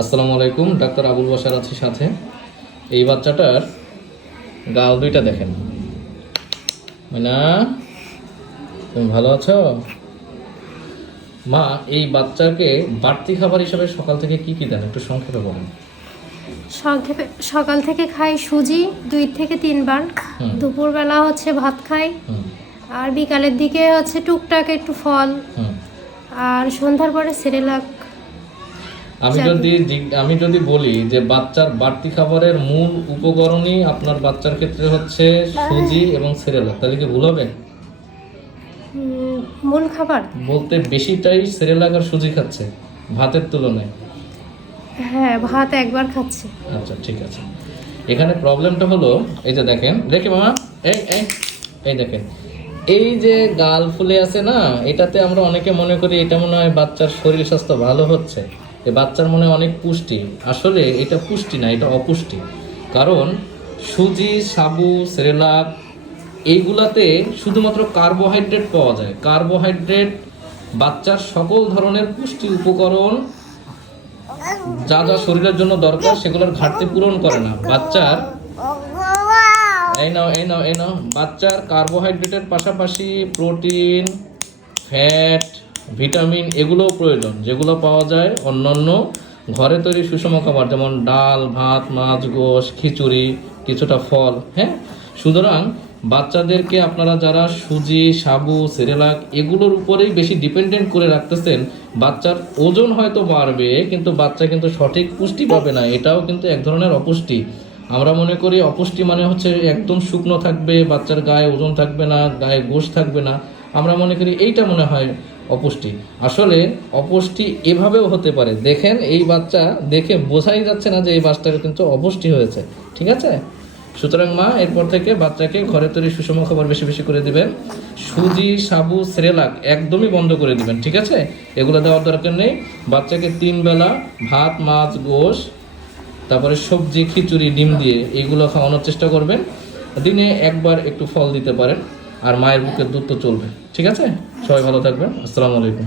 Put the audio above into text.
আসসালামু আলাইকুম, ডাক্তার আবুল বাশার আছি সাথে। এই বাচ্চাটার গাল দুইটা দেখেন। না, তুমি ভালো আছো মা? এই বাচ্চাকে বাড়তি খাবার হিসাবে সকাল থেকে কি কি দেন একটু সংক্ষেপে বলেন। সকাল থেকে খাই সুজি 2 থেকে 3 বার, দুপুরবেলা হচ্ছে ভাত খাই, আর বিকালের দিকে হচ্ছে টুকটাক একটু ফল, আর সন্ধ্যার পরে সেরেলাক। আমি যদি বলি যে বাচ্চার বাড়তি খাবারের মূল উপকরণই আপনার বাচ্চার ক্ষেত্রে হচ্ছে সুজি এবং সেরেলাক, তাহলে কি ভুল হবে? মূল খাবার বলতে বেশিটাই সেরেলাক আর সুজি খাচ্ছে ভাতের তুলনায়। হ্যাঁ, ভাত একবার খাচ্ছে। আচ্ছা, ঠিক আছে। এখানে প্রবলেমটা হলো এই যে দেখেন, দেখি মামা, এই এই এই দেখেন, এই যে গাল ফুলে আছে না, এটাতে আমরা অনেকে মনে করি এটা মনে হয় বাচ্চার শরীর স্বাস্থ্য ভালো হচ্ছে, এই বাচ্চার মনে হয় অনেক পুষ্টি। আসলে এটা পুষ্টি না, এটা অপুষ্টি। কারণ সুজি, সাবু, সেরেলাক এইগুলাতে শুধুমাত্র কার্বোহাইড্রেট পাওয়া যায়। কার্বোহাইড্রেট বাচ্চার সকল ধরনের পুষ্টি উপকরণ যা যা শরীরের জন্য দরকার সেগুলোর ঘাটতি পূরণ করে না। বাচ্চার এই নাও বাচ্চার কার্বোহাইড্রেটের পাশাপাশি প্রোটিন, ফ্যাট, ভিটামিন এগুলোও প্রয়োজন, যেগুলো পাওয়া যায় অন্যান্য ঘরে তৈরি সুষম খাবার, যেমন ডাল, ভাত, মাছ, গোশ, খিচুড়ি, কিছুটা ফল। হ্যাঁ, সুতরাং বাচ্চাদেরকে আপনারা যারা সুজি, সাবু, সেরেলাক এগুলোর উপরেই বেশি ডিপেন্ডেন্ট করে রাখতেছেন, বাচ্চার ওজন হয়তো বাড়বে কিন্তু বাচ্চা কিন্তু সঠিক পুষ্টি পাবে না। এটাও কিন্তু এক ধরনের অপুষ্টি। আমরা মনে করি অপুষ্টি মানে হচ্ছে একদম শুকনো থাকবে, বাচ্চার গায়ে ওজন থাকবে না, গায়ে গোশ থাকবে না। আমরা মনে করি এইটা মনে হয় অপুষ্টি। আসলে অপুষ্টি এভাবেও হতে পারে। দেখেন, এই বাচ্চা দেখে বোঝাই যাচ্ছে না যে এই বাচ্চার কিন্তু অপুষ্টি হয়েছে। ঠিক আছে? সুতরাং মা, এরপর থেকে বাচ্চাকে ঘরে তৈরি সুষম খাবার বেশি বেশি করে দিবেন। সুজি, সাবু, সেরেলাক একদমই বন্ধ করে দিবেন। ঠিক আছে? এগুলো দেওয়ার দরকার নেই। বাচ্চাকে 3 বেলা ভাত, মাছ, গোশ, তারপরে সবজি, খিচুড়ি, ডিম দিয়ে এইগুলো খাওয়ানোর চেষ্টা করবেন। দিনে একবার একটু ফল দিতে পারেন, আর মায়ের বুকের দুধ তো চলবে। ঠিক আছে? সবাই ভালো থাকবেন। আসসালামু আলাইকুম।